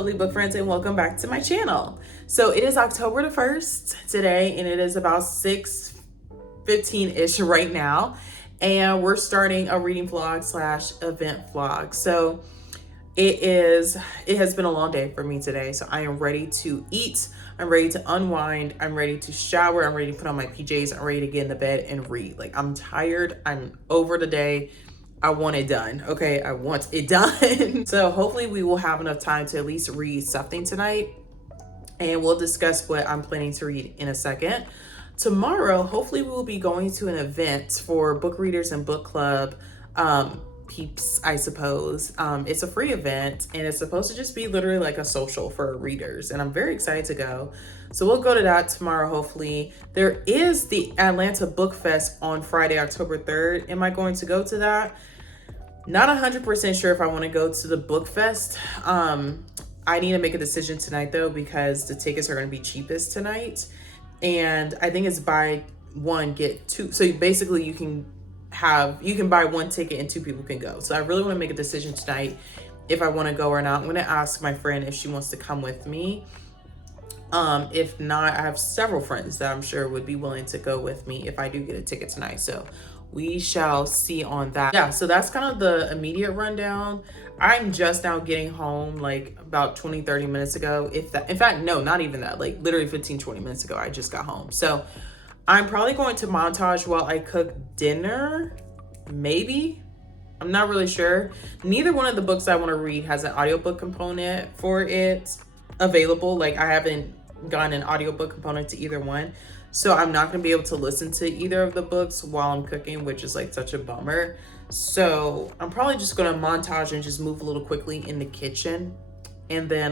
lovely book friends, and welcome back to my channel. So it is October the 1st today, and it is about 6:15-ish right now, and we're starting a reading vlog slash event vlog. So it has been a long day for me today, so I am ready to eat, I'm ready to unwind, I'm ready to shower, I'm ready to put on my PJs, I'm ready to get in the bed and read. Like, I'm tired, I'm over the day. I want it done. Okay, I want it done. So hopefully we will have enough time to at least read something tonight, and we'll discuss what I'm planning to read in a second. Tomorrow, hopefully we will be going to an event for book readers and book club peeps, I suppose. It's a free event, and it's supposed to just be literally like a social for readers, and I'm very excited to go. So we'll go to that tomorrow, hopefully. There is the Atlanta Book Fest on Friday, October 3rd. Am I going to go to that? Not 100% sure if I want to go to the book fest. I need to make a decision tonight though, because the tickets are going to be cheapest tonight, and I think it's buy one get two. So basically you can buy one ticket and two people can go. So I really want to make a decision tonight if I want to go or not. I'm going to ask my friend if she wants to come with me. If not, I have several friends that I'm sure would be willing to go with me if I do get a ticket tonight. So we shall see on that. Yeah, so that's kind of the immediate rundown. I'm just now getting home, like about 20-30 minutes ago, if that. In fact, no, not even that, like literally 15-20 minutes ago I just got home. So I'm probably going to montage while I cook dinner, maybe. I'm not really sure. Neither one of the books I want to read has an audiobook component for it available. Like, I haven't gotten an audiobook component to either one. So I'm not going to be able to listen to either of the books while I'm cooking, which is like such a bummer. So I'm probably just going to montage and just move a little quickly in the kitchen, and then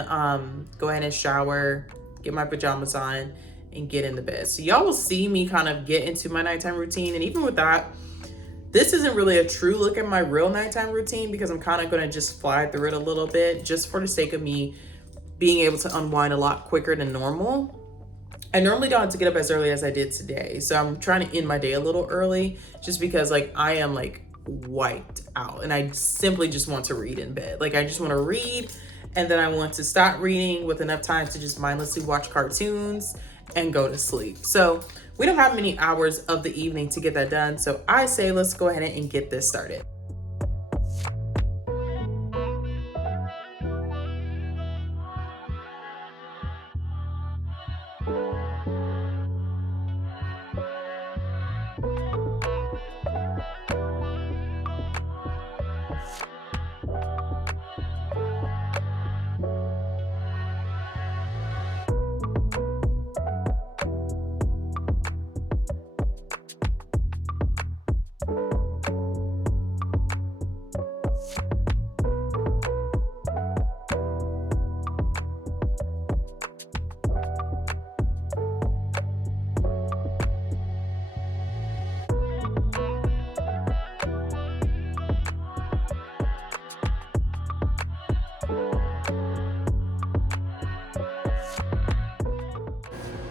go ahead and shower, get my pajamas on, and get in the bed. So y'all will see me kind of get into my nighttime routine. And even with that, this isn't really a true look at my real nighttime routine, because I'm kind of going to just fly through it a little bit just for the sake of me being able to unwind a lot quicker than normal. I normally don't have to get up as early as I did today, so I'm trying to end my day a little early, just because like I am like wiped out and I simply just want to read in bed. Like, I just want to read, and then I want to stop reading with enough time to just mindlessly watch cartoons and go to sleep. So we don't have many hours of the evening to get that done, so I say let's go ahead and get this started.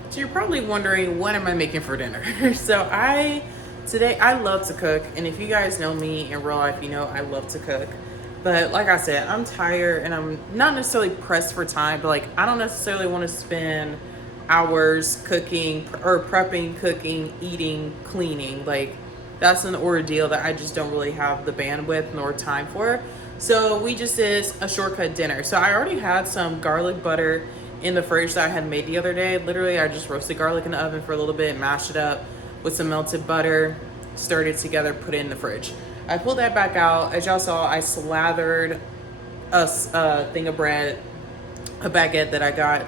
So you're probably wondering, what am I making for dinner? So today I love to cook, and if you guys know me in real life, you know I love to cook. But like I said, I'm tired and I'm not necessarily pressed for time, but like I don't necessarily want to spend hours cooking or prepping, cooking, eating, cleaning. Like, that's an ordeal that I just don't really have the bandwidth nor time for. So we just did a shortcut dinner. So I already had some garlic butter in the fridge that I had made the other day. Literally, I just roasted garlic in the oven for a little bit, mashed it up with some melted butter, stirred it together, put it in the fridge. I pulled that back out. As y'all saw, I slathered a thing of bread, a baguette that I got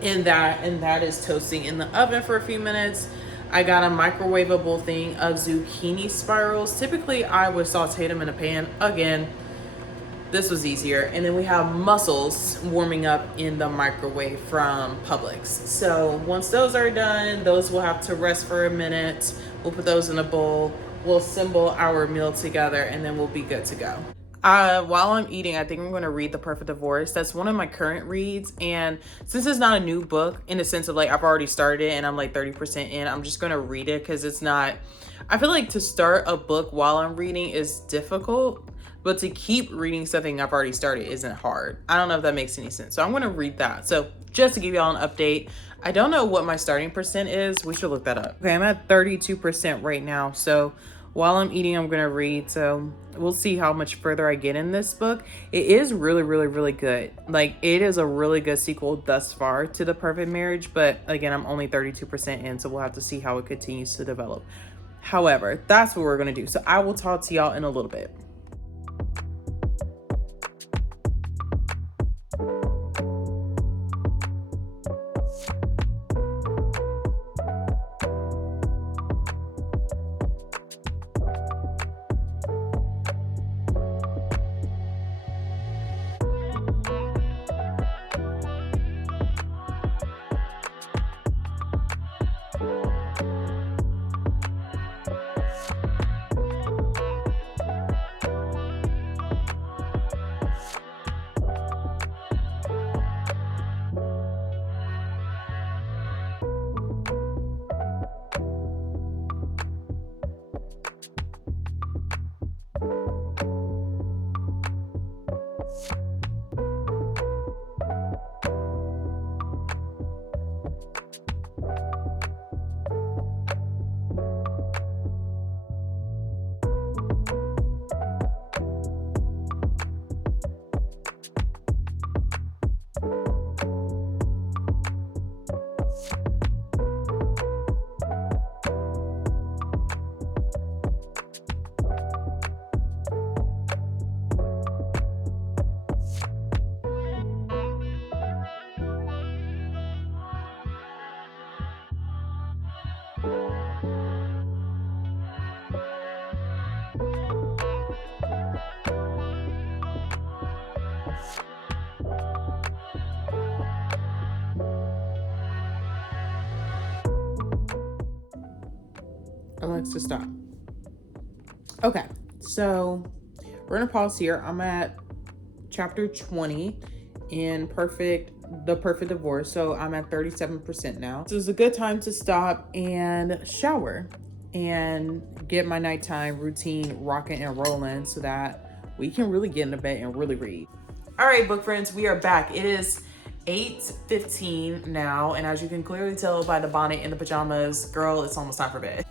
in that, and that is toasting in the oven for a few minutes. I got a microwavable thing of zucchini spirals. Typically, I would saute them in a pan. Again, this was easier. And then we have mussels warming up in the microwave from Publix. So once those are done, those will have to rest for a minute. We'll put those in a bowl. We'll assemble our meal together, and then we'll be good to go. While I'm eating, I think I'm going to read The Perfect Divorce. That's one of my current reads, and since it's not a new book in the sense of like I've already started it and I'm like 30% in, I'm just going to read it because it's not, I feel like to start a book while I'm reading is difficult. but to keep reading something I've already started isn't hard. I don't know if that makes any sense. So I'm going to read that. So just to give y'all an update, I don't know what my starting percent is. We should look that up. Okay, I'm at 32% right now. So while I'm eating, I'm going to read. So we'll see how much further I get in this book. It is really, really, really good. Like, it is a really good sequel thus far to The Perfect Marriage. But again, I'm only 32% in, so we'll have to see how it continues to develop. However, that's what we're going to do. So I will talk to y'all in a little bit. Alexa, stop. Okay, so we're gonna pause here. I'm at chapter 20 in The Perfect Divorce. So I'm at 37% now. So it's a good time to stop and shower and get my nighttime routine rocking and rolling so that we can really get into bed and really read. All right, book friends, we are back. It is 8:15 now, and as you can clearly tell by the bonnet and the pajamas, girl, it's almost time for bed.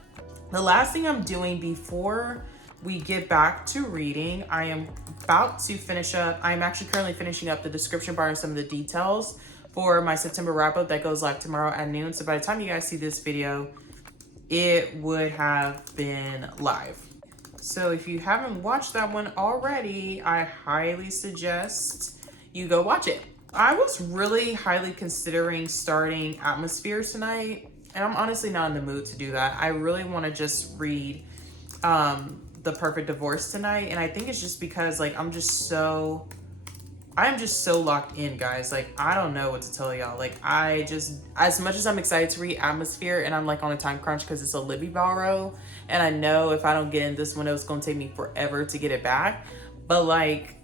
The last thing I'm doing before we get back to reading, I am about to finish up. I'm actually currently finishing up the description bar and some of the details for my September wrap up that goes live tomorrow at noon. So by the time you guys see this video, it would have been live. So if you haven't watched that one already, I highly suggest you go watch it. I was really highly considering starting Atmosphere tonight, and I'm honestly not in the mood to do that. I really want to just read The Perfect Divorce tonight, and I think it's just because like I'm just so locked in, guys. Like, I don't know what to tell y'all. Like, I just, as much as I'm excited to read Atmosphere and I'm like on a time crunch because it's a Libby Balro, and I know if I don't get in this window, it's going to take me forever to get it back. But like,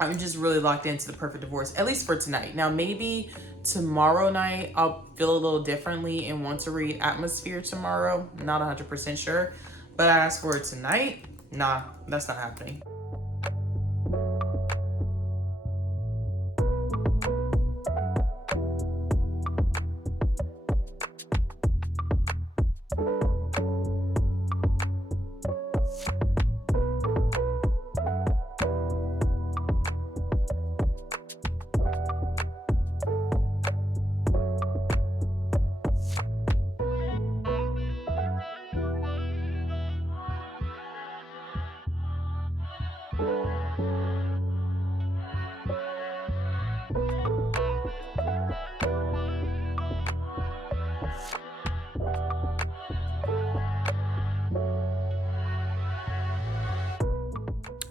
I'm just really locked into The Perfect Divorce, at least for tonight. Now, maybe tomorrow night, I'll feel a little differently and want to read Atmosphere tomorrow. Not 100% sure. But as for tonight, nah, that's not happening.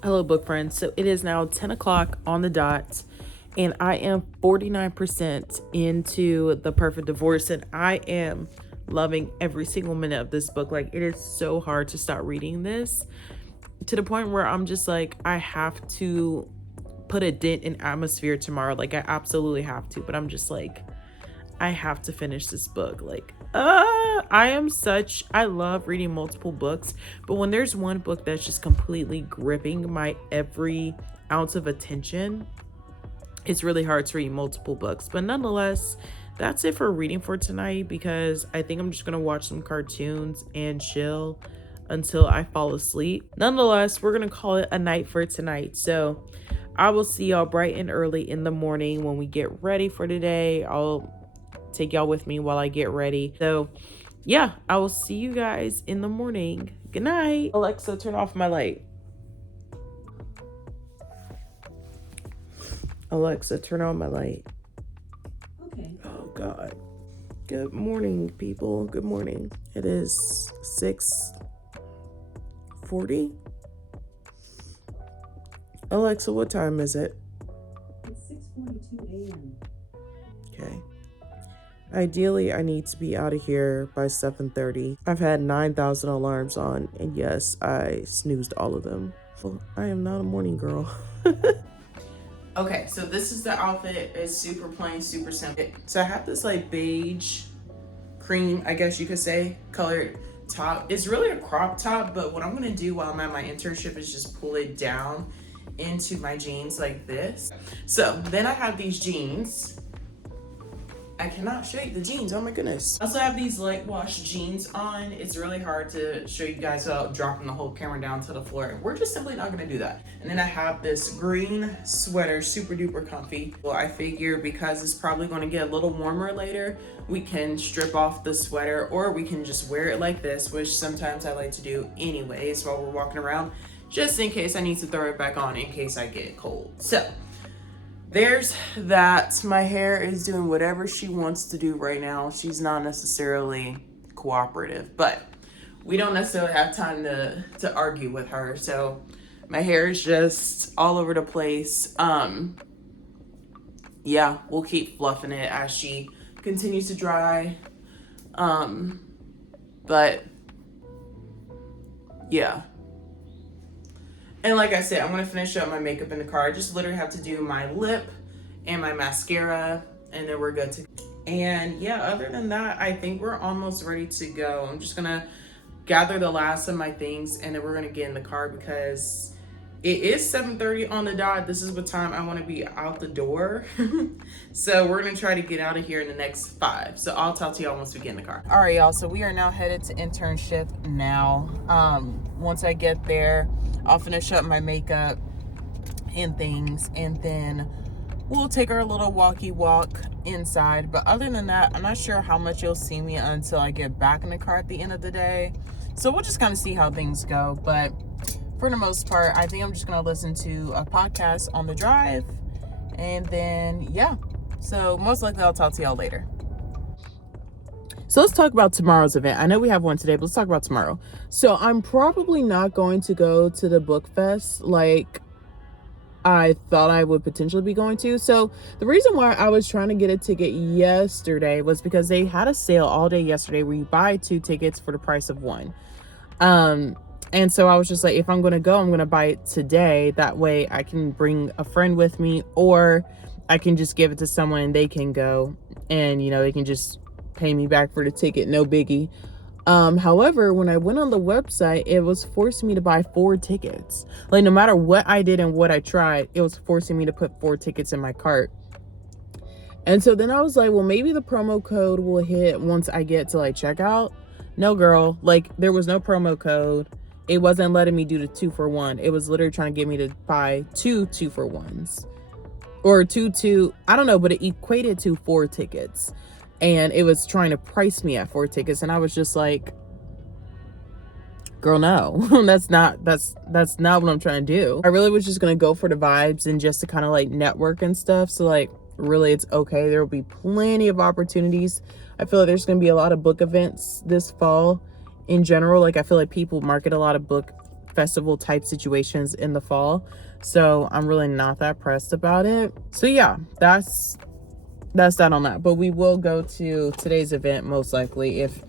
Hello, book friends. So it is now 10 o'clock on the dot, and I am 49% into The Perfect Divorce, and I am loving every single minute of this book. Like, it is so hard to start reading this to the point where I'm just like, I have to put a dent in Atmosphere tomorrow. Like, I absolutely have to, but I'm just like, I have to finish this book. Like, I love reading multiple books, but when there's one book that's just completely gripping my every ounce of attention, it's really hard to read multiple books. But nonetheless, that's it for reading for tonight, because I think I'm just gonna watch some cartoons and chill until I fall asleep. Nonetheless, we're gonna call it a night for tonight. So I will see y'all bright and early in the morning when we get ready for today. I'll take y'all with me while I get ready. So yeah, I will see you guys in the morning. Good night. Alexa, turn off my light. Alexa, turn on my light. Okay. Oh God. Good morning, people. Good morning. It is 6:40. Alexa, what time is it? It's 6:42 a.m. Okay. Ideally, I need to be out of here by 7:30. I've had 9,000 alarms on, and yes, I snoozed all of them. Well, I am not a morning girl. Okay, so this is the outfit. It's super plain, super simple. So I have this like beige, cream, I guess you could say, colored top. It's really a crop top, but what I'm gonna do while I'm at my internship is just pull it down into my jeans like this. So then I have these jeans. I cannot show you the jeans, oh my goodness. I also have these light wash jeans on. It's really hard to show you guys without dropping the whole camera down to the floor. We're just simply not gonna do that. And then I have this green sweater, super duper comfy. Well, I figure because it's probably gonna get a little warmer later, we can strip off the sweater, or we can just wear it like this, which sometimes I like to do anyways while we're walking around, just in case I need to throw it back on in case I get cold. So there's that. My hair is doing whatever she wants to do right now. She's not necessarily cooperative, but we don't necessarily have time to argue with her. So my hair is just all over the place. Yeah, we'll keep fluffing it as she continues to dry. But yeah. And like I said, I'm gonna finish up my makeup in the car. I just literally have to do my lip and my mascara, and then we're good to go. And yeah, other than that, I think we're almost ready to go. I'm just gonna gather the last of my things, and then we're gonna get in the car because it is 7:30 on the dot. This is what time I wanna be out the door. So we're gonna try to get out of here in the next 5. So I'll talk to y'all once we get in the car. All right, y'all, so we are now headed to internship now. Once I get there, I'll finish up my makeup and things, and then we'll take our little walkie walk inside. But other than that, I'm not sure how much you'll see me until I get back in the car at the end of the day. So we'll just kind of see how things go. But for the most part, I think I'm just gonna listen to a podcast on the drive, and then yeah. So most likely I'll talk to y'all later. So let's talk about tomorrow's event. I know we have one today, but let's talk about tomorrow. So I'm probably not going to go to the book fest like I thought I would potentially be going to. So the reason why I was trying to get a ticket yesterday was because they had a sale all day yesterday where you buy 2 tickets for the price of 1. And so I was just like, if I'm going to go, I'm going to buy it today. That way I can bring a friend with me, or I can just give it to someone and they can go, and, you know, they can just pay me back for the ticket, no biggie. However, when I went on the website, it was forcing me to buy 4 tickets. Like, no matter what I did and what I tried, it was forcing me to put 4 tickets in my cart. And so then I was like, well, maybe the promo code will hit once I get to like checkout. No, girl, like there was no promo code. It wasn't letting me do the 2 for 1. It was literally trying to get me to buy 2 for 1s, or 2, I don't know, but it equated to 4 tickets. And it was trying to price me at 4 tickets. And I was just like, girl, no, that's not what I'm trying to do. I really was just going to go for the vibes and just to kind of like network and stuff. So like, really, it's okay. There will be plenty of opportunities. I feel like there's going to be a lot of book events this fall in general. Like, I feel like people market a lot of book festival type situations in the fall. So I'm really not that pressed about it. So yeah, that's that on that. But we will go to today's event most likely if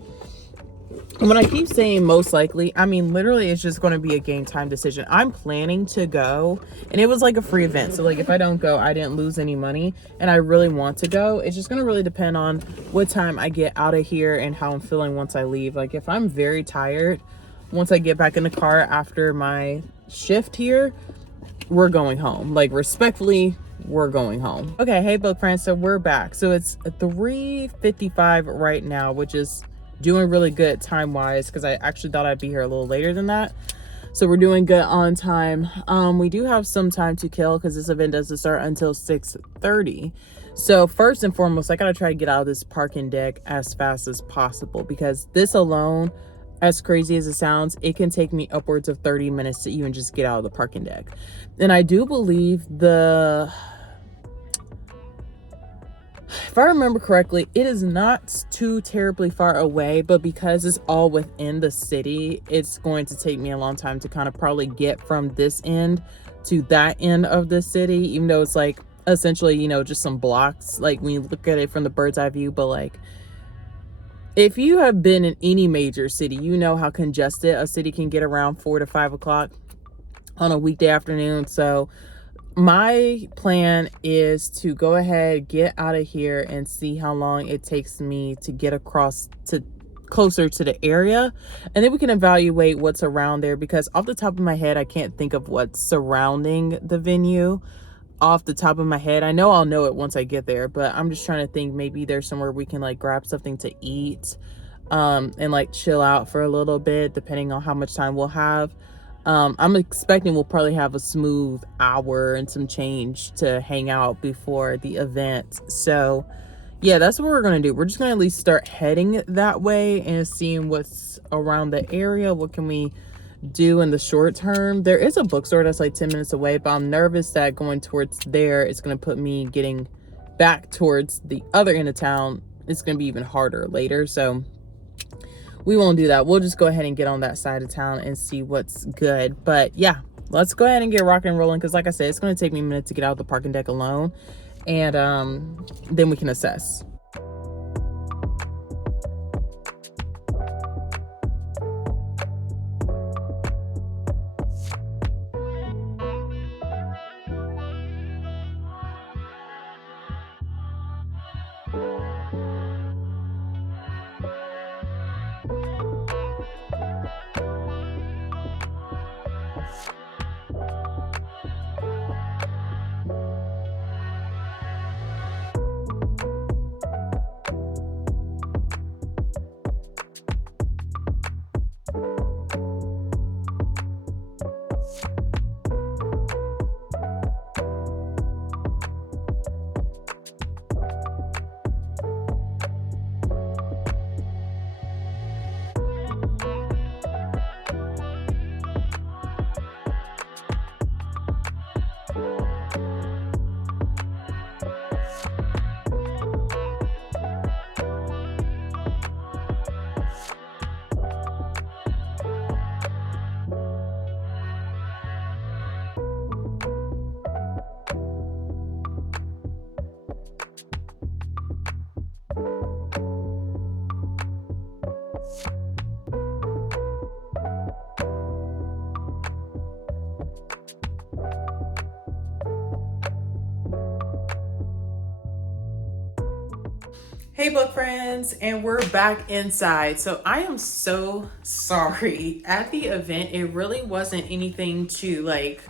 when I keep saying most likely, I mean literally it's just going to be a game time decision. I'm planning to go, and it was like a free event, so like if I don't go, I didn't lose any money, and I really want to go. It's just going to really depend on what time I get out of here and how I'm feeling once I leave. Like if I'm very tired once I get back in the car after my shift here, we're going home. Like respectfully, we're going home. Okay, hey book friends, so we're back. So it's 3:55 right now, which is doing really good time wise because I actually thought I'd be here a little later than that. So we're doing good on time. We do have some time to kill because this event doesn't start until 6:30. So first and foremost, I gotta try to get out of this parking deck as fast as possible, because this alone, as crazy as it sounds, it can take me upwards of 30 minutes to even just get out of the parking deck. And I do believe if I remember correctly, it is not too terribly far away, but because it's all within the city, it's going to take me a long time to kind of probably get from this end to that end of the city, even though it's like essentially, you know, just some blocks, like when you look at it from the bird's eye view. But like, if you have been in any major city, you know how congested a city can get around 4 to 5 o'clock on a weekday afternoon. So my plan is to go ahead, get out of here, and see how long it takes me to get across to closer to the area, and then we can evaluate what's around there, because off the top of my head I can't think of what's surrounding the venue off the top of my head. I know I'll know it once I get there, but I'm just trying to think, maybe there's somewhere we can like grab something to eat and like chill out for a little bit, depending on how much time we'll have. I'm expecting we'll probably have a smooth hour and some change to hang out before the event. So yeah, that's what we're gonna do. We're just gonna at least start heading that way and seeing what's around the area. What can we do in the short term? There is a bookstore that's like 10 minutes away, but I'm nervous that going towards there is gonna put me getting back towards the other end of town. It's gonna be even harder later, so we won't do that. We'll just go ahead and get on that side of town and see what's good. But yeah, let's go ahead and get rocking and rolling, because like I said, it's going to take me a minute to get out of the parking deck alone, and then we can assess. Hey book friends, and we're back inside. So I am so sorry. At the event, it really wasn't anything to like,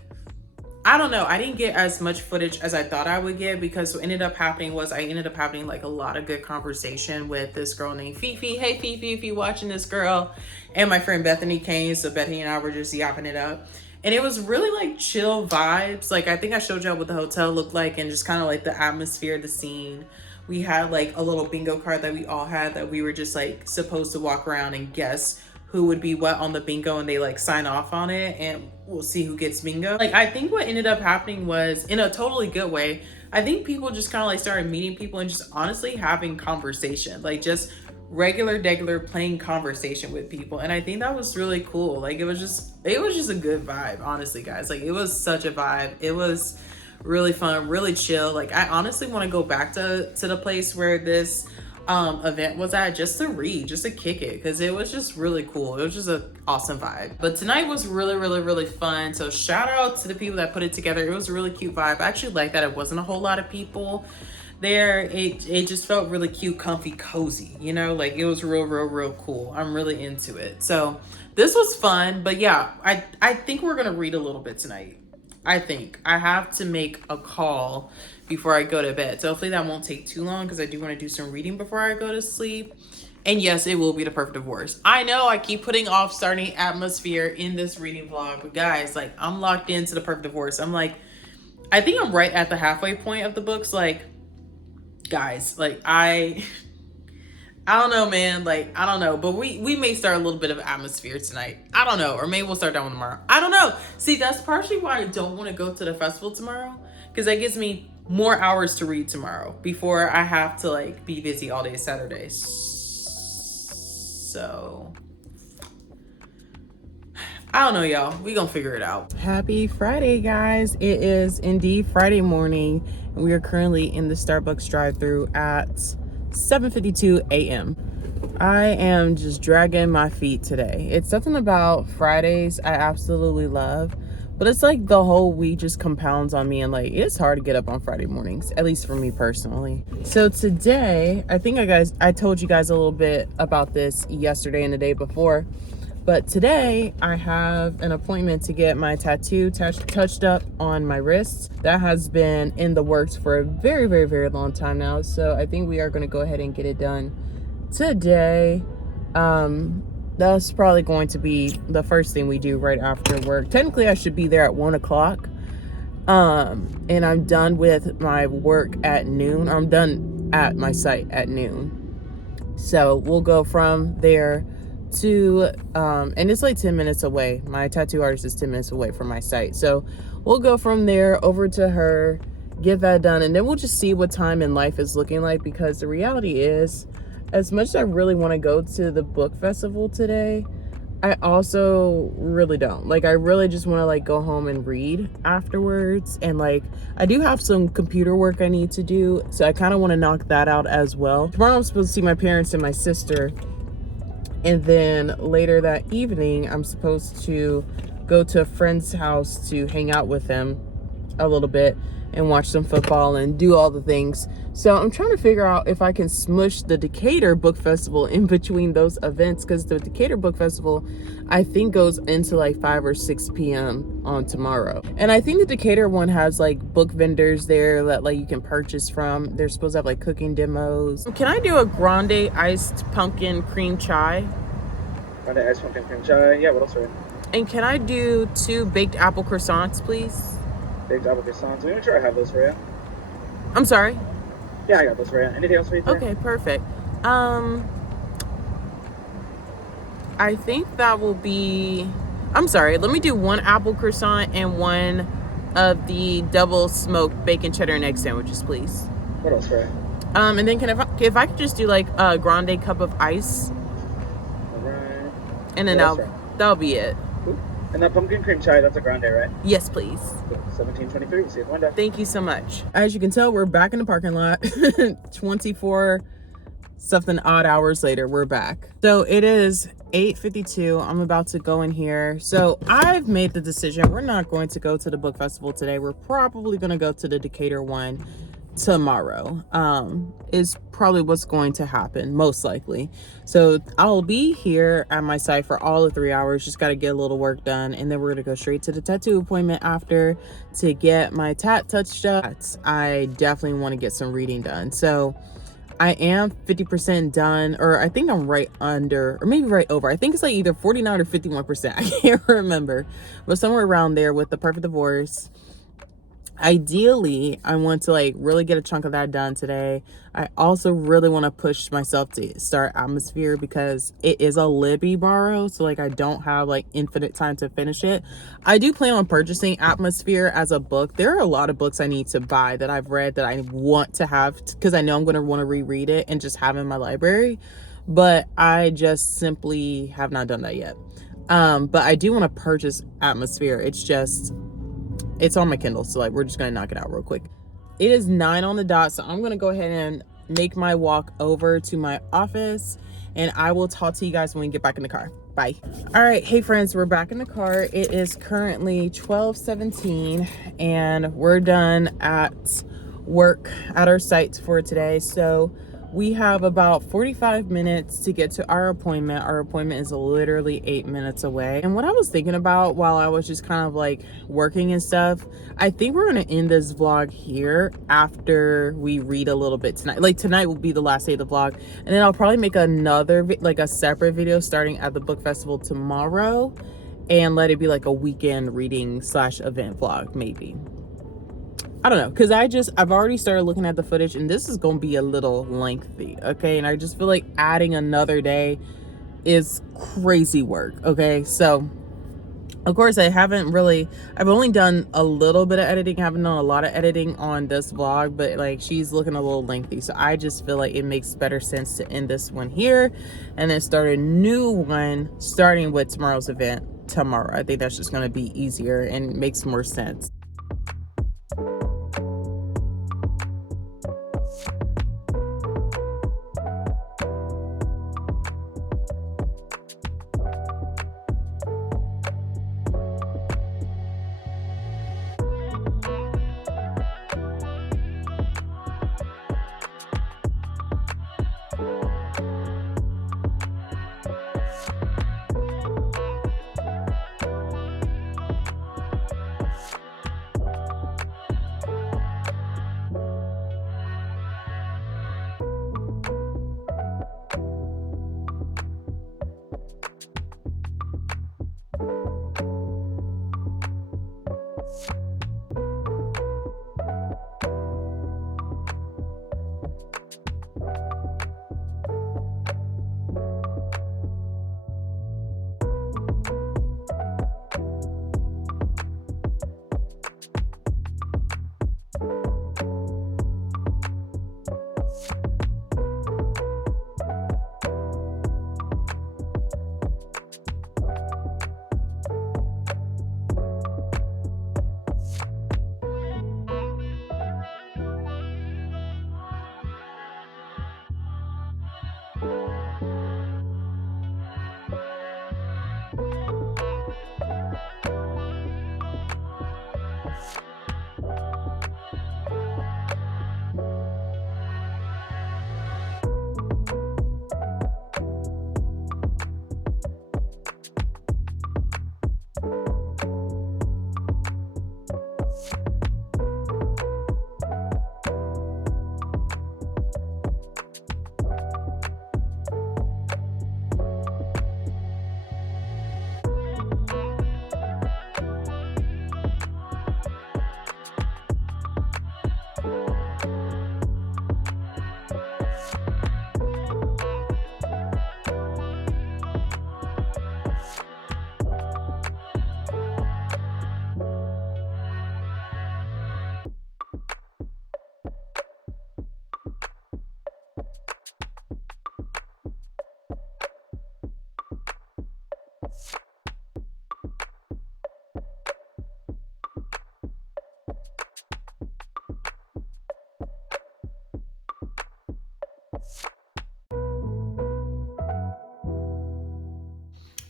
I don't know, I didn't get as much footage as I thought I would get, because what ended up happening was I ended up having like a lot of good conversation with this girl named Fifi. Hey Fifi, if you're watching this, girl. And my friend Bethany came, so Bethany and I were just yapping it up. And it was really like chill vibes. Like I think I showed y'all what the hotel looked like, and just kind of like the atmosphere, the scene. We had like a little bingo card that we all had, that we were just like supposed to walk around and guess who would be what on the bingo, and they like sign off on it, and we'll see who gets bingo. Like I think what ended up happening was, in a totally good way, I think people just kind of like started meeting people and just honestly having conversation, like just regular plain conversation with people. And I think that was really cool. Like it was just a good vibe, honestly guys. Like it was such a vibe. It was really fun, really chill. Like I honestly want to go back to the place where this event was at, just to read, just to kick it, because it was just really cool. It was just an awesome vibe. But tonight was really, really, really fun. So shout out to the people that put it together. It was a really cute vibe. I actually like that it wasn't a whole lot of people there. It just felt really cute, comfy, cozy, you know, like it was real cool. I'm really into it. So this was fun. But yeah, I think we're gonna read a little bit tonight. I think I have to make a call before I go to bed. So hopefully that won't take too long, because I do want to do some reading before I go to sleep. And yes, it will be The Perfect Divorce. I know I keep putting off starting Atmosphere in this reading vlog, but guys, like, I'm locked into The Perfect Divorce. I'm like, I think I'm right at the halfway point of the books. Like, guys, like, I don't know, man. Like, I don't know. But we may start a little bit of Atmosphere tonight. I don't know. Or maybe we'll start that one tomorrow. I don't know. See, that's partially why I don't want to go to the festival tomorrow. Because that gives me more hours to read tomorrow before I have to, like, be busy all day Saturday. So, I don't know, y'all. We gonna figure it out. Happy Friday, guys. It is indeed Friday morning. And we are currently in the Starbucks drive-thru at 7:52 a.m. I am just dragging my feet today. It's something about Fridays I absolutely love, but it's like the whole week just compounds on me, and like it's hard to get up on Friday mornings, at least for me personally. So today, I think I told you guys a little bit about this yesterday and the day before, but today I have an appointment to get my tattoo touched up on my wrist. That has been in the works for a very long time now. So I think we are going to go ahead and get it done today. That's probably going to be the first thing we do right after work. Technically, I should be there at 1 o'clock. And I'm done with my work at noon. I'm done at my site at noon. So we'll go from there to and it's like 10 minutes away. My tattoo artist is 10 minutes away from my site, so we'll go from there over to her, get that done, and then we'll just see what time in life is looking like. Because the reality is, as much as I really want to go to the book festival today, I also really don't. Like, I really just want to like go home and read afterwards, and like I do have some computer work I need to do, so I kind of want to knock that out as well. Tomorrow I'm supposed to see my parents and my sister. And then later that evening, I'm supposed to go to a friend's house to hang out with him a little bit and watch some football and do all the things. So I'm trying to figure out if I can smush the Decatur Book Festival in between those events, because the Decatur Book Festival, I think, goes into like 5 or 6 p.m. on tomorrow. And I think the Decatur one has like book vendors there that like you can purchase from. They're supposed to have like cooking demos. Can I do a grande iced pumpkin cream chai? Grande iced pumpkin cream chai. Yeah, what else are we? And can I do 2 baked apple croissants, please? Baked apple croissants. Let me make sure I have those for you. I'm sorry? Yeah, I got those for you. Anything else for you today? Okay, perfect. I think that will be... I'm sorry, let me do 1 apple croissant and 1 of the double smoked bacon cheddar and egg sandwiches, please. What else for you? And then if I could just do like a grande cup of ice. Alright. And then that'll be it. Cool. And that pumpkin cream chai, that's a grande, right? Yes, please. Cool. 1723. We'll see you at the window. Thank you so much. As you can tell, we're back in the parking lot. 24 something odd hours later, we're back. So it is 8:52. I'm about to go in here. So I've made the decision. We're not going to go to the book festival today. We're probably going to go to the Decatur one tomorrow. Is probably what's going to happen, most likely. So I'll be here at my site for all of 3 hours. Just got to get a little work done, and then we're gonna go straight to the tattoo appointment after to get my tat touched up. I definitely want to get some reading done. So I am 50% done, or I think I'm right under, or maybe right over. I think it's like either 49 or 51%. I can't remember, but somewhere around there with The Perfect Divorce. Ideally, I want to like really get a chunk of that done today. I also really want to push myself to start Atmosphere because it is a Libby borrow, so like I don't have like infinite time to finish it. I do plan on purchasing Atmosphere as a book. There are a lot of books I need to buy that I've read that I want to have because I know I'm going to want to reread it and just have in my library, but I just simply have not done that yet. But I do want to purchase Atmosphere. It's on my Kindle, so like we're just gonna knock it out real quick. It is 9 on the dot, so I'm gonna go ahead and make my walk over to my office, and I will talk to you guys when we get back in the car. Bye. All right, hey friends, we're back in the car. It is currently 12:17 and we're done at work at our site for today. So we have about 45 minutes to get to our appointment. Our appointment is literally 8 minutes away. And what I was thinking about while I was just kind of like working and stuff, I think we're gonna end this vlog here after we read a little bit tonight. Like tonight will be the last day of the vlog, and then I'll probably make another like a separate video starting at the book festival tomorrow and let it be like a weekend reading / event vlog maybe. I don't know, because I've already started looking at the footage and this is going to be a little lengthy, okay? And I just feel like adding another day is crazy work, okay? So, of course, I've only done a little bit of editing. I haven't done a lot of editing on this vlog, but like she's looking a little lengthy. So I just feel like it makes better sense to end this one here and then start a new one starting with tomorrow's event tomorrow. I think that's just going to be easier and makes more sense.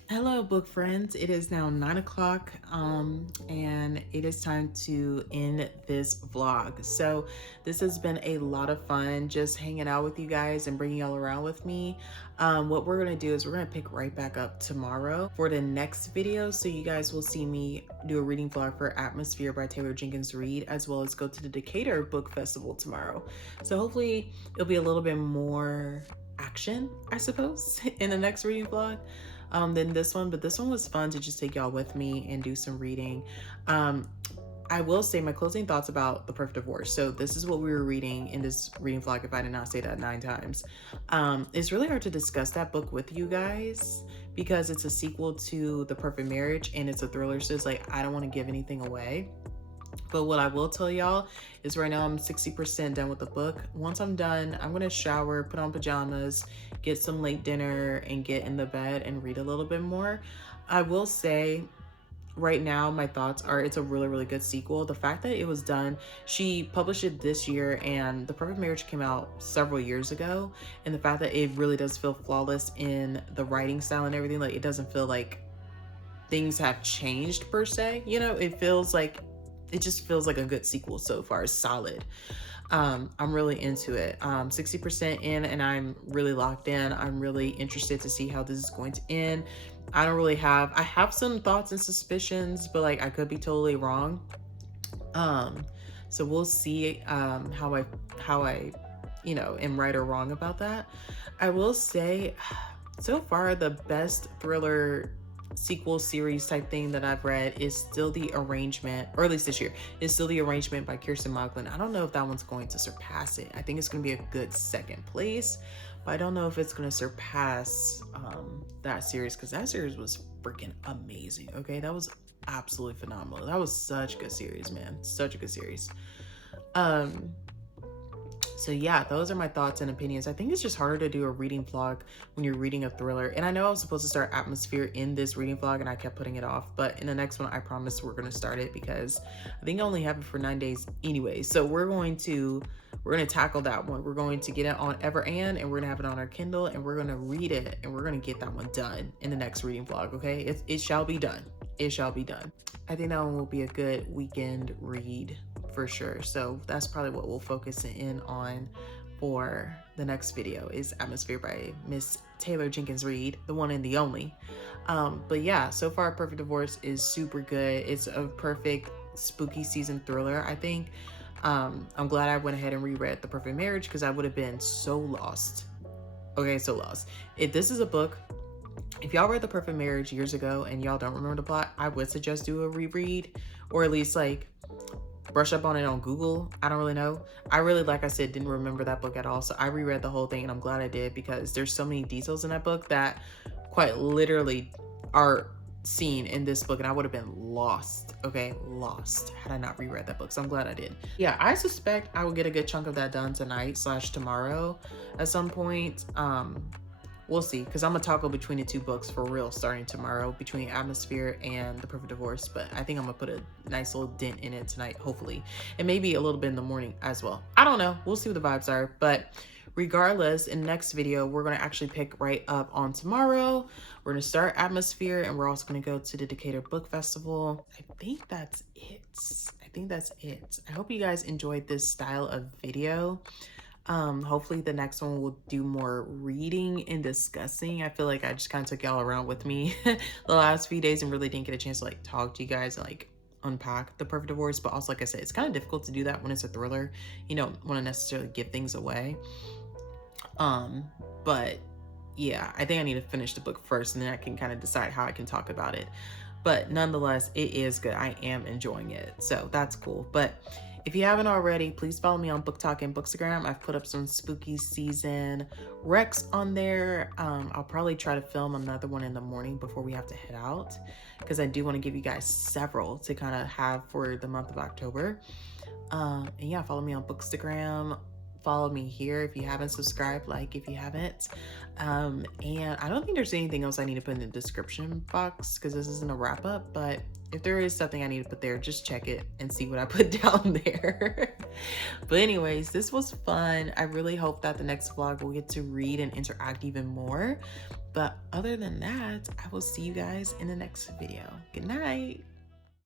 Hello book friends, it is now 9 o'clock and it is time to end this vlog. So this has been a lot of fun just hanging out with you guys and bringing y'all around with me. What we're gonna do is we're gonna pick right back up tomorrow for the next video, so you guys will see me do a reading vlog for Atmosphere by Taylor Jenkins Reid, as well as go to the Decatur Book Festival tomorrow. So hopefully it'll be a little bit more action, I suppose, in the next reading vlog than this one, but this one was fun to just take y'all with me and do some reading. I will say my closing thoughts about The Perfect Divorce. So this is what we were reading in this reading vlog, if I did not say that 9 times. It's really hard to discuss that book with you guys because it's a sequel to The Perfect Marriage and it's a thriller, so it's like I don't want to give anything away. But what I will tell y'all is right now I'm 60% done with the book. Once I'm done, I'm gonna shower, put on pajamas, get some late dinner, and get in the bed and read a little bit more. I will say right now, my thoughts are it's a really, really good sequel. The fact that it was done, she published it this year, and The Perfect Marriage came out several years ago. And the fact that it really does feel flawless in the writing style and everything, like it doesn't feel like things have changed per se. You know, it just feels like a good sequel so far. It's solid. I'm really into it. 60% in, and I'm really locked in. I'm really interested to see how this is going to end. I have some thoughts and suspicions, but like I could be totally wrong. So we'll see how I am right or wrong about that. I will say so far the best thriller sequel series type thing that I've read is still The Arrangement, or at least this year, is still The Arrangement by Kirsten Moglen. I don't know if that one's going to surpass it. I think it's going to be a good second place, but I don't know if it's going to surpass that series, because that series was freaking amazing. Okay, that was absolutely phenomenal. That was such a good series, man. Such a good series. So yeah, those are my thoughts and opinions. I think it's just harder to do a reading vlog when you're reading a thriller. And I know I was supposed to start Atmosphere in this reading vlog and I kept putting it off. But in the next one, I promise we're going to start it, because I think I only have it for 9 days anyway. So we're going to tackle that one. We're going to get it on Everand, and we're going to have it on our Kindle, and we're going to read it, and we're going to get that one done in the next reading vlog. Okay, it shall be done. It shall be done. I think that one will be a good weekend read for sure. So that's probably what we'll focus in on for the next video, is Atmosphere by Miss Taylor Jenkins Reid, the one and the only. But yeah, so far Perfect Divorce is super good. It's a perfect spooky season thriller, I think. I'm glad I went ahead and reread The Perfect Marriage, because I would have been so lost. Okay, so lost. If this is a book, if y'all read The Perfect Marriage years ago and y'all don't remember the plot, I would suggest do a reread, or at least like brush up on it on Google. I don't really know. I really, like I said, didn't remember that book at all. So I reread the whole thing, and I'm glad I did, because there's so many details in that book that quite literally are seen in this book, and I would have been lost. Okay, lost had I not reread that book. So I'm glad I did. Yeah, I suspect I will get a good chunk of that done tonight / tomorrow at some point. We'll see, because I'm gonna toggle between the two books for real starting tomorrow, between Atmosphere and The Perfect Divorce. But I think I'm gonna put a nice little dent in it tonight, hopefully, and maybe a little bit in the morning as well. I don't know, we'll see what the vibes are. But regardless, in the next video, we're gonna actually pick right up on tomorrow. We're gonna start Atmosphere, and we're also gonna go to the Decatur Book Festival. I think that's it. I hope you guys enjoyed this style of video. Hopefully the next one will do more reading and discussing. I feel like I just kind of took y'all around with me the last few days and really didn't get a chance to like talk to you guys and like unpack The Perfect Divorce. But also, like I said, it's kind of difficult to do that when it's a thriller. You don't want to necessarily give things away. But yeah, I think I need to finish the book first, and then I can kind of decide how I can talk about it. But nonetheless, it is good. I am enjoying it, so that's cool. But if you haven't already, please follow me on Booktok and Bookstagram. I've put up some spooky season recs on there. I'll probably try to film another one in the morning before we have to head out, because I do want to give you guys several to kind of have for the month of October. And yeah, follow me on Bookstagram. Follow me here if you haven't subscribed, like if you haven't. And I don't think there's anything else I need to put in the description box, because this isn't a wrap up, but if there is something I need to put there, just check it and see what I put down there. But anyways, this was fun. I really hope that the next vlog will get to read and interact even more. But other than that, I will see you guys in the next video. Good night.